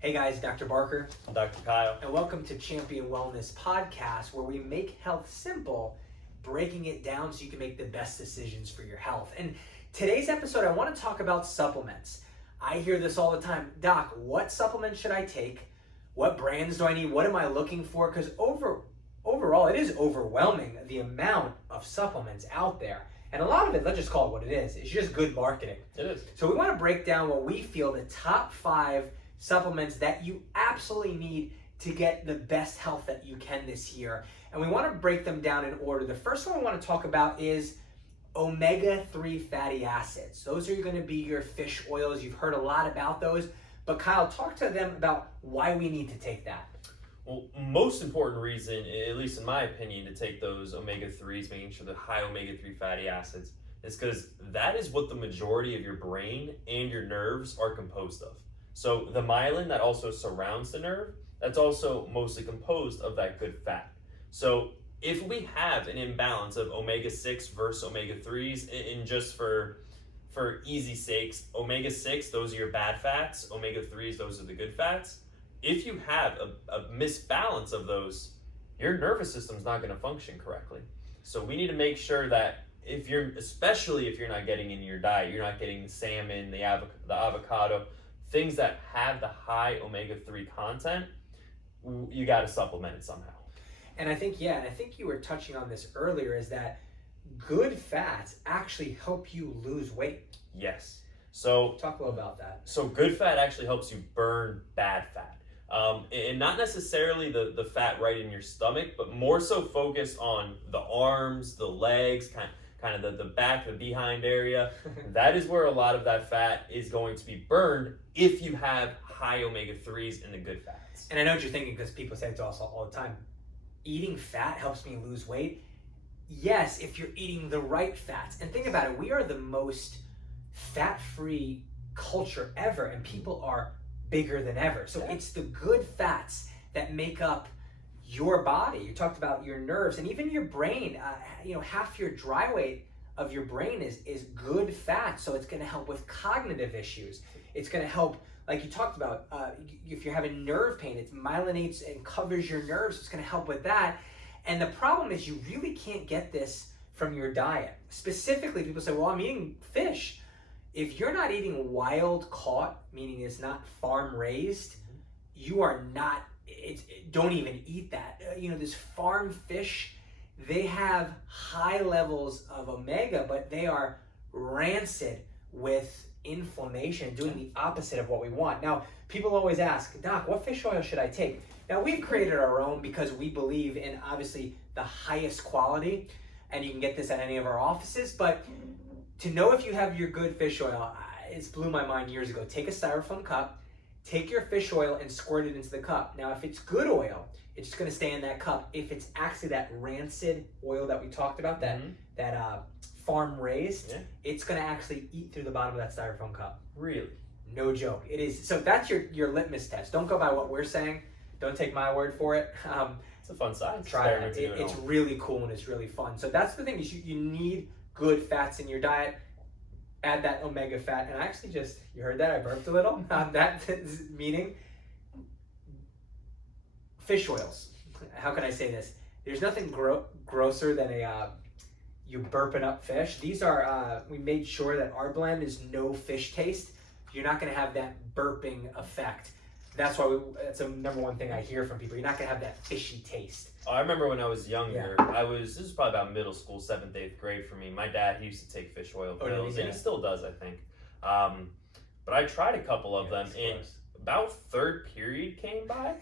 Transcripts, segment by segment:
Hey guys, Dr. Barker. I'm Dr. Kyle. And welcome to Champion Wellness Podcast, where we make health simple, breaking it down so you can make the best decisions for your health. And today's episode, I want to talk about supplements. I hear this all the time. Doc, what supplements should I take? What brands do I need? What am I looking for? Because overall, it is overwhelming the amount of supplements out there. And a lot of it, let's just call it what it is. It's just good marketing. It is. So we want to break down what we feel the top 5 supplements that you absolutely need to get the best health that you can this year. And we want to break them down in order. The first one we want to talk about is omega-3 fatty acids. Those are going to be your fish oils. You've heard a lot about those. But Kyle, talk to them about why we need to take that. Well, most important reason, at least in my opinion, to take those omega-3s, making sure they're high omega-3 fatty acids, is because that is what the majority of your brain and your nerves are composed of. So the myelin that also surrounds the nerve, that's also mostly composed of that good fat. So if we have an imbalance of omega-6 versus omega-3s, and just for easy sakes, omega-6, those are your bad fats, omega-3s, those are the good fats. If you have a misbalance of those, your nervous system's not going to function correctly. So we need to make sure that especially if you're not getting in your diet, you're not getting the salmon, the avocado, things that have the high omega-3 content, you got to supplement it somehow. And I think you were touching on this earlier, is that good fats actually help you lose weight. Yes. So talk a little about that. So good fat actually helps you burn bad fat. And not necessarily the fat right in your stomach, but more so focused on the arms, the legs, kind of the back, the behind area. That is where a lot of that fat is going to be burned if you have high omega-3s and the good fats. And I know what you're thinking, because people say it to us all the time, eating fat helps me lose weight. Yes, if you're eating the right fats. And think about it, we are the most fat-free culture ever, and people are bigger than ever. So it's the good fats that make up your body. You talked about your nerves and even your brain. Half your dry weight of your brain is good fat. So it's going to help with cognitive issues. It's going to help, like you talked about, if you're having nerve pain, it myelinates and covers your nerves. So it's going to help with that. And the problem is you really can't get this from your diet. Specifically, people say, well, I'm eating fish. If you're not eating wild caught, meaning it's not farm raised, you are not, don't even eat that. This farm fish, they have high levels of omega, but they are rancid with inflammation, doing the opposite of what we want. Now, people always ask, Doc, what fish oil should I take? Now, we've created our own because we believe in obviously the highest quality, and you can get this at any of our offices, but to know if you have your good fish oil, it's blew my mind years ago. Take a styrofoam cup, take your fish oil and squirt it into the cup. Now, if it's good oil, it's just going to stay in that cup. If it's actually that rancid oil that we talked about, that farm raised, it's going to actually eat through the bottom of that styrofoam cup. Really? No joke. It is. So that's your litmus test. Don't go by what we're saying. Don't take my word for it. It's a fun science. Try it. It's really cool and it's really fun. So that's the thing, is you need good fats in your diet. Add that omega fat. And I actually you heard that? I burped a little. That is meaning fish oils. How can I say this? There's nothing grosser than you burping up fish. These are, we made sure that our blend is no fish taste. You're not going to have that burping effect. That's why that's a number one thing I hear from people. You're not going to have that fishy taste. I remember when I was younger, this is probably about middle school, 7th, 8th grade for me. My dad, he used to take fish oil pills, and he still does, I think. But I tried a couple of them, and about 3rd period came by,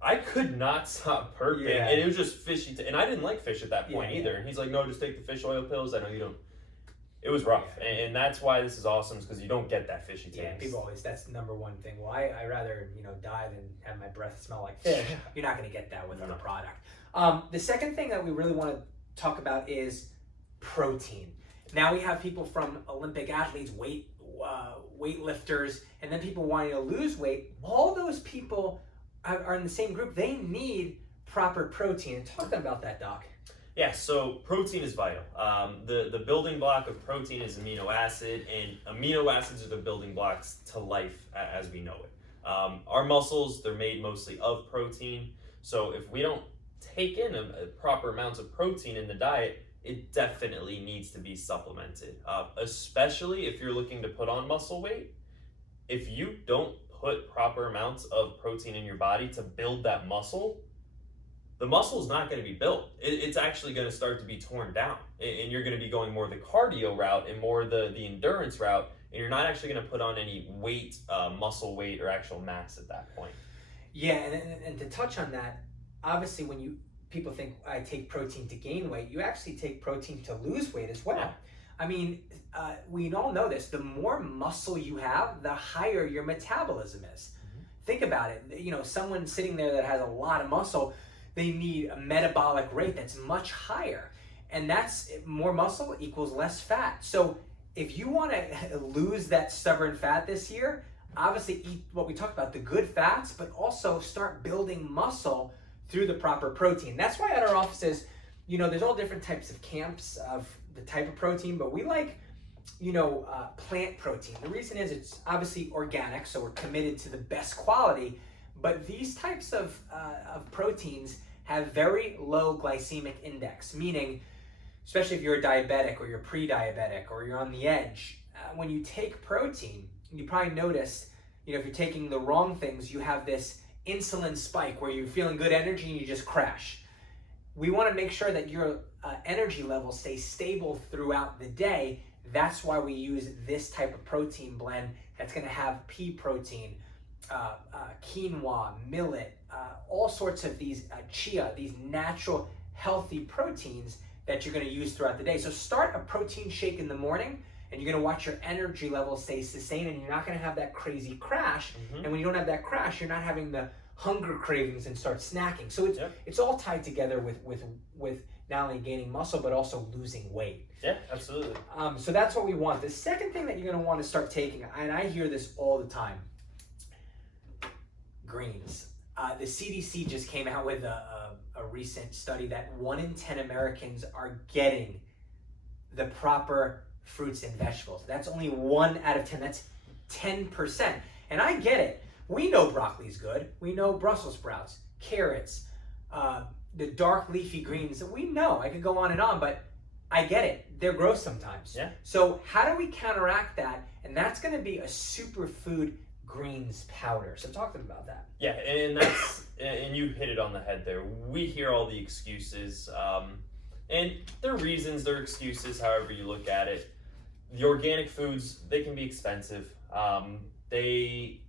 I could not stop burping, and it was just fishy. And I didn't like fish at that point either. And he's like, no, just take the fish oil pills. I know you don't. It was rough, and that's why this is awesome, because you don't get that fishy taste. Yeah, people always, that's the number one thing. Well, I rather die than have my breath smell like fish. You're not going to get that with the product. The second thing that we really want to talk about is protein. Now we have people from Olympic athletes, weightlifters, and then people wanting to lose weight. All those people are in the same group. They need proper protein. Talk about that, Doc. Yeah, so protein is vital. The building block of protein is amino acid, and amino acids are the building blocks to life as we know it. Our muscles, they're made mostly of protein. So if we don't take in a proper amounts of protein in the diet, it definitely needs to be supplemented, especially if you're looking to put on muscle weight. If you don't put proper amounts of protein in your body to build that muscle, the muscle is not going to be built. It's actually going to start to be torn down, and you're going to be going more the cardio route and more the endurance route, and you're not actually going to put on any weight, muscle weight, or actual mass at that point. Yeah, and to touch on that, obviously when people think I take protein to gain weight, you actually take protein to lose weight as well. Yeah. I mean, we all know this. The more muscle you have, the higher your metabolism is. Mm-hmm. Think about it. You know, someone sitting there that has a lot of muscle, they need a metabolic rate that's much higher. And that's more muscle equals less fat. So if you want to lose that stubborn fat this year, obviously eat what we talked about, the good fats, but also start building muscle through the proper protein. That's why at our offices, you know, there's all different types of camps of the type of protein, but we like, plant protein. The reason is it's obviously organic, so we're committed to the best quality, but these types of proteins have very low glycemic index, meaning, especially if you're a diabetic or you're pre-diabetic or you're on the edge, when you take protein, you probably notice, if you're taking the wrong things, you have this insulin spike where you're feeling good energy and you just crash. We want to make sure that your energy level stays stable throughout the day. That's why we use this type of protein blend that's going to have pea protein, quinoa, millet, all sorts of these chia, these natural healthy proteins that you're going to use throughout the day. So start a protein shake in the morning, and you're going to watch your energy level stay sustained, and you're not going to have that crazy crash. Mm-hmm. And when you don't have that crash, you're not having the hunger cravings and start snacking. So it's all tied together with not only gaining muscle, but also losing weight. Yeah, absolutely. So that's what we want. The second thing that you're going to want to start taking, and I hear this all the time, greens. The CDC just came out with a recent study that 1 in 10 Americans are getting the proper fruits and vegetables. That's only 1 out of 10. That's 10%. And I get it. We know broccoli's good. We know Brussels sprouts, carrots, the dark leafy greens. We know. I could go on and on, but I get it. They're gross sometimes. Yeah. So how do we counteract that? And that's going to be a superfood greens powder. So talk to them about that. Yeah, and you hit it on the head there. We hear all the excuses, and their reasons, their excuses, however you look at it. The organic foods, they can be expensive. They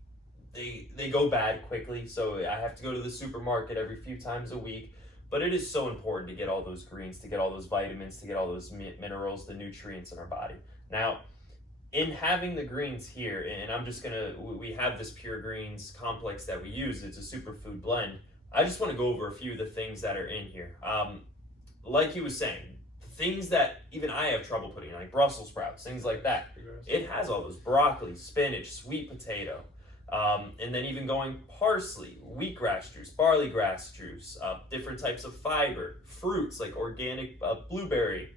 go bad quickly, so I have to go to the supermarket every few times a week. But it is so important to get all those greens, to get all those vitamins, to get all those minerals, the nutrients in our body. Now, in having the greens here, and we have this Pure Greens complex that we use. It's a superfood blend. I just want to go over a few of the things that are in here. Like he was saying, things that even I have trouble putting in, like Brussels sprouts, things like that. It has all those broccoli, spinach, sweet potato, and then even going parsley, wheatgrass juice, barley grass juice, different types of fiber, fruits like organic blueberry,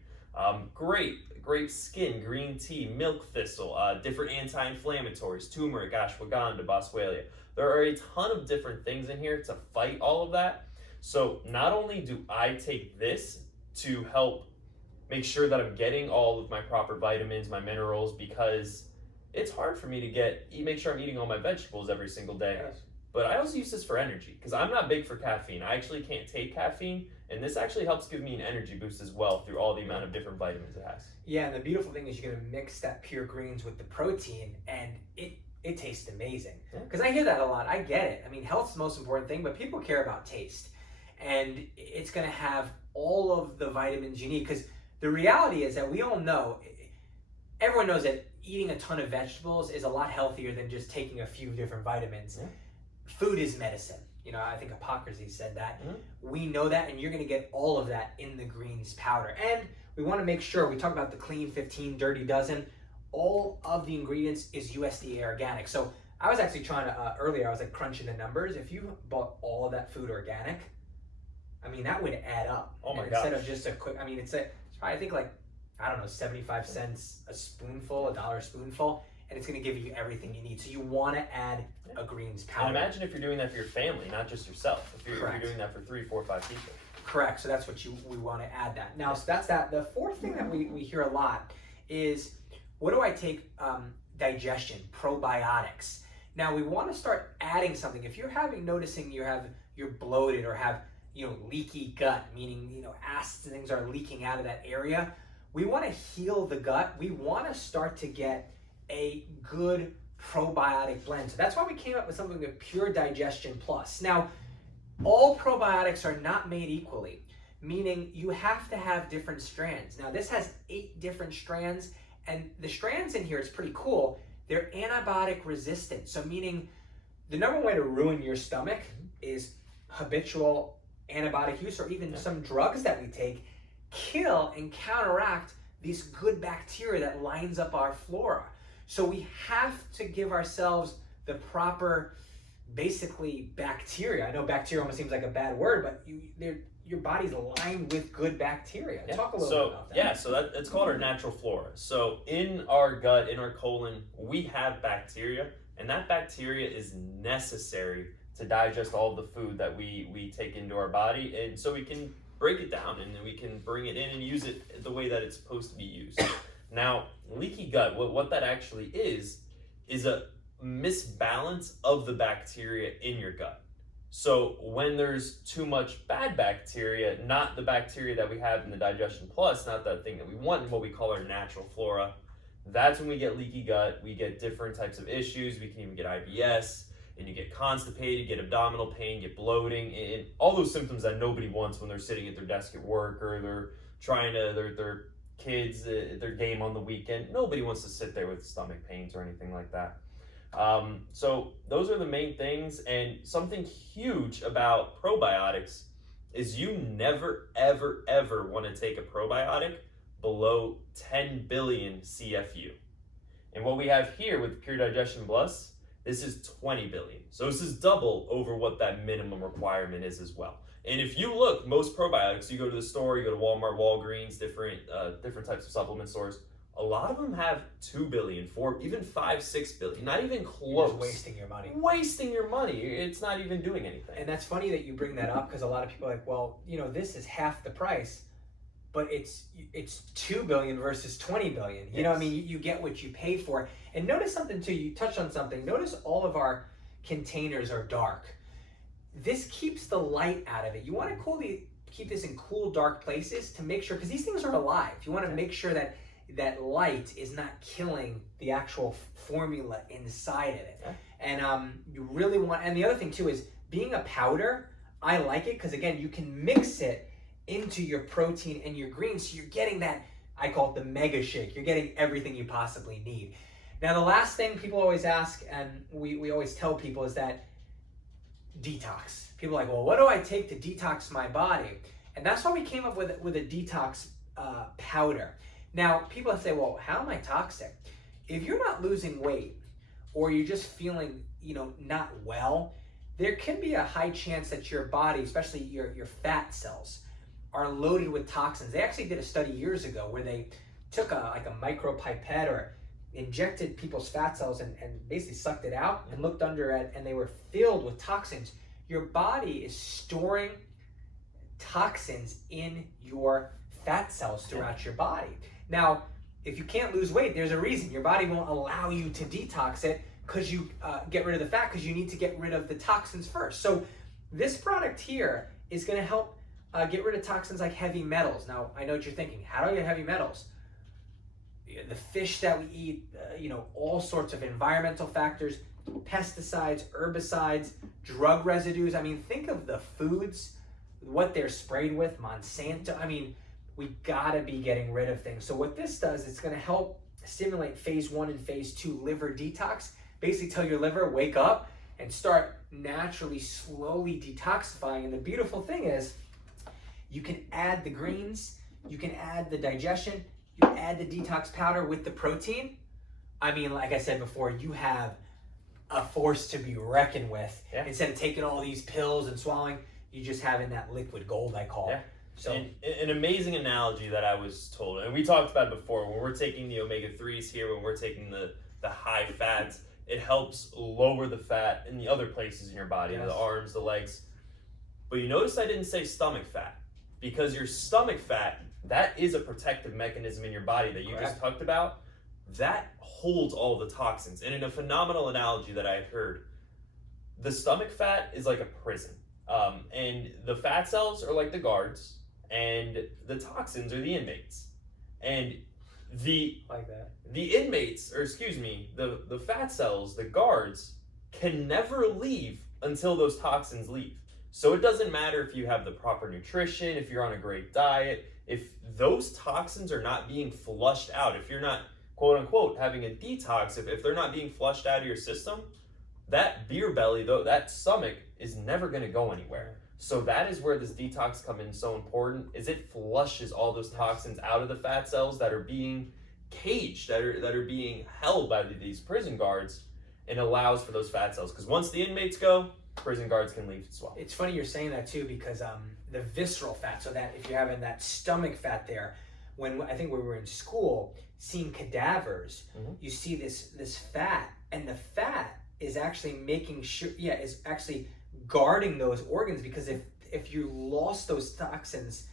grape skin, green tea, milk thistle, different anti-inflammatories, turmeric, ashwagandha, boswellia. There are a ton of different things in here to fight all of that. So not only do I take this to help make sure that I'm getting all of my proper vitamins, my minerals, because it's hard for me to make sure I'm eating all my vegetables every single day. Yes. But I also use this for energy, because I'm not big for caffeine. I actually can't take caffeine, and this actually helps give me an energy boost as well through all the amount of different vitamins it has. Yeah, and the beautiful thing is you're going to mix that Pure Greens with the protein, and it tastes amazing. Because I hear that a lot. I get it. I mean, health's the most important thing, but people care about taste. And it's going to have all of the vitamins you need, because the reality is that we all know, everyone knows that eating a ton of vegetables is a lot healthier than just taking a few different vitamins. Food is medicine. I think Hippocrates said that. We know that, and you're going to get all of that in the greens powder. And we want to make sure, we talk about the clean 15, dirty dozen. All of the ingredients is USDA organic. So I was actually trying to, earlier, I was crunching the numbers. If you bought all of that food organic, I mean, that would add up. Oh my gosh. Instead of just a quick, it's probably, I think 75 cents a spoonful, $1 spoonful. and it's going to give you everything you need. So you want to add a greens powder. And imagine if you're doing that for your family, not just yourself. If you're doing that for 3, 4, 5 people. Correct. So that's what we want to add that. Now, so that's that. The fourth thing that we hear a lot is, what do I take? Digestion probiotics. Now we want to start adding something. If you're noticing you're bloated or have leaky gut, meaning acids and things are leaking out of that area, we want to heal the gut. We want to start to get a good probiotic blend. So that's why we came up with something like Pure Digestion Plus. Now, all probiotics are not made equally, meaning you have to have different strands. Now this has 8 different strands, and the strands in here is pretty cool. They're antibiotic resistant. So meaning the number one way to ruin your stomach is habitual antibiotic use, or even some drugs that we take kill and counteract these good bacteria that lines up our flora. So we have to give ourselves the proper, basically, bacteria. I know bacteria almost seems like a bad word, but your body's lined with good bacteria. Talk a little bit about that. Yeah, so it's called our natural flora. So in our gut, in our colon, we have bacteria, and that bacteria is necessary to digest all the food that we take into our body, and so we can break it down and we can bring it in and use it the way that it's supposed to be used. Now, leaky gut, what that actually is a misbalance of the bacteria in your gut. So when there's too much bad bacteria, not the bacteria that we have in the Digestion Plus, not that thing that we want in what we call our natural flora, that's when we get leaky gut. We get different types of issues. We can even get IBS, and you get constipated, get abdominal pain, get bloating, and all those symptoms that nobody wants when they're sitting at their desk at work, or they're trying to, their kids, their game on the weekend. Nobody wants to sit there with stomach pains or anything like that. So those are the main things, and something huge about probiotics is you never, ever, ever want to take a probiotic below 10 billion CFU. And what we have here with Pure Digestion Plus, this is 20 billion. So this is double over what that minimum requirement is as well. And if you look, most probiotics, you go to the store, you go to Walmart, Walgreens, different types of supplement stores, a lot of them have 2 billion, 4, even 5, 6 billion, not even close. You're just wasting your money. Wasting your money. It's not even doing anything. And that's funny that you bring that up, because a lot of people are like, well, this is half the price, but it's 2 billion versus 20 billion. You know what I mean? You get what you pay for. And notice something too, you touched on something. Notice all of our containers are dark. This keeps the light out of it. You want to keep this in cool, dark places to make sure, because these things are alive. You want to make sure that light is not killing the actual formula inside of it. And you really want, and the other thing too is, being a powder, I like it because, again, you can mix it into your protein and your greens, so you're getting that, I call it the mega shake. You're getting everything you possibly need. Now, the last thing people always ask, and we always tell people, is that detox. People are like, well, what do I take to detox my body? And that's why we came up with a detox powder. Now, people say, well, how am I toxic? If you're not losing weight, or you're just feeling, not well, there can be a high chance that your body, especially your fat cells, are loaded with toxins. They actually did a study years ago where they took a micro pipette or injected people's fat cells and basically sucked it out and looked under it, and they were filled with toxins. Your body is storing toxins in your fat cells throughout your body. Now, if you can't lose weight, there's a reason. Your body won't allow you to detox it, because you get rid of the fat, because you need to get rid of the toxins first. So this product here is going to help get rid of toxins like heavy metals. Now, I know what you're thinking. How do I get heavy metals? The fish that we eat, all sorts of environmental factors, pesticides, herbicides, drug residues. I mean, think of the foods, what they're sprayed with, Monsanto. I mean, we gotta be getting rid of things. So what this does, it's gonna help stimulate phase 1 and phase 2 liver detox. Basically tell your liver, wake up and start naturally, slowly detoxifying. And the beautiful thing is, you can add the greens, you can add the digestion, you add the detox powder with the protein. I mean, like I said before, you have a force to be reckoned with. Instead of taking all these pills and swallowing, you just having that liquid gold, I call it. So an amazing analogy that I was told, and we talked about it before, when we're taking the omega-3s here, when we're taking the the high fats. It helps lower the fat in the other places in your body, Yes. the arms, the legs. But you notice I didn't say stomach fat, because your stomach fat, that is a protective mechanism in your body that you Correct. just talked about. That holds all the toxins. And in a phenomenal analogy that I heard, the stomach fat is like a prison. And the fat cells are like the guards, and the toxins are the inmates. And the Like that. the inmates, or excuse me, the fat cells, the guards, can never leave until those toxins leave. So it doesn't matter if you have the proper nutrition, if you're on a great diet, if those toxins are not being flushed out, if you're not, quote unquote, having a detox, if they're not being flushed out of your system, that beer belly, though, that stomach is never going to go anywhere. So that is where this detox comes in so important, is it flushes all those toxins out of the fat cells that are being caged, that are being held by these prison guards, and allows for those fat cells. Because once the inmates go, prison guards can leave as well. It's funny you're saying that too, because the visceral fat, so that if you're having that stomach fat there, when I think we were in school seeing cadavers, you see this fat, and the fat is actually making sure, is actually guarding those organs, because if you lost those toxins,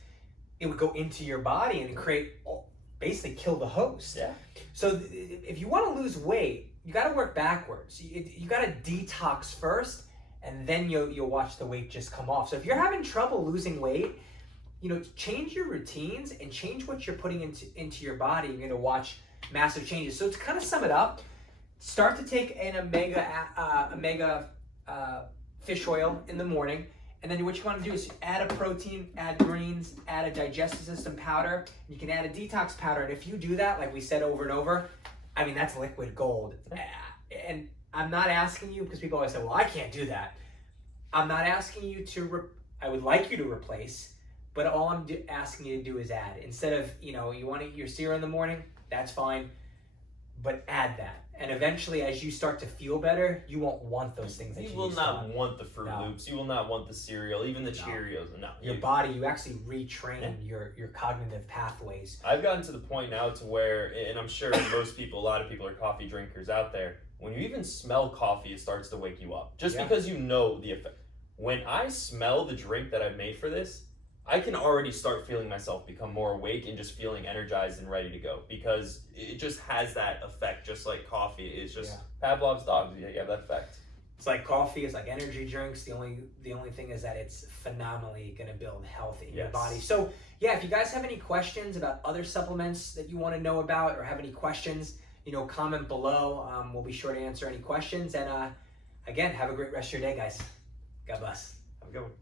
it would go into your body and basically kill the host. Yeah. So if you want to lose weight, you got to work backwards. You got to detox first, and then you'll watch the weight just come off. So if you're having trouble losing weight, change your routines and change what you're putting into your body. You're going to watch massive changes. So to kind of sum it up, start to take an omega fish oil in the morning, and then what you want to do is add a protein, add greens, add a digestive system powder. You can add a detox powder, and if you do that, like we said over and over, I mean, that's liquid gold. And I'm not asking you, because people always say, well, I can't do that. I'm not asking you I would like you to replace, but all I'm asking you to do is add. Instead of, you want to eat your cereal in the morning, that's fine, but add that. And eventually, as you start to feel better, you won't want those things that you will not want the Fruit Loops. You will not want the cereal, even the Cheerios. No. Your body, you actually retrain your cognitive pathways. I've gotten to the point now to where, and I'm sure a lot of people are coffee drinkers out there, when you even smell coffee, it starts to wake you up. Just because you know the effect. When I smell the drink that I've made for this, I can already start feeling myself become more awake and just feeling energized and ready to go, because it just has that effect, just like coffee. It's just Pavlov's dog. You have that effect. It's like coffee. It's like energy drinks. The only thing is that it's phenomenally going to build health in your body. So if you guys have any questions about other supplements that you want to know about, or have any questions, comment below. We'll be sure to answer any questions. And again, have a great rest of your day, guys. God bless. Have a good one.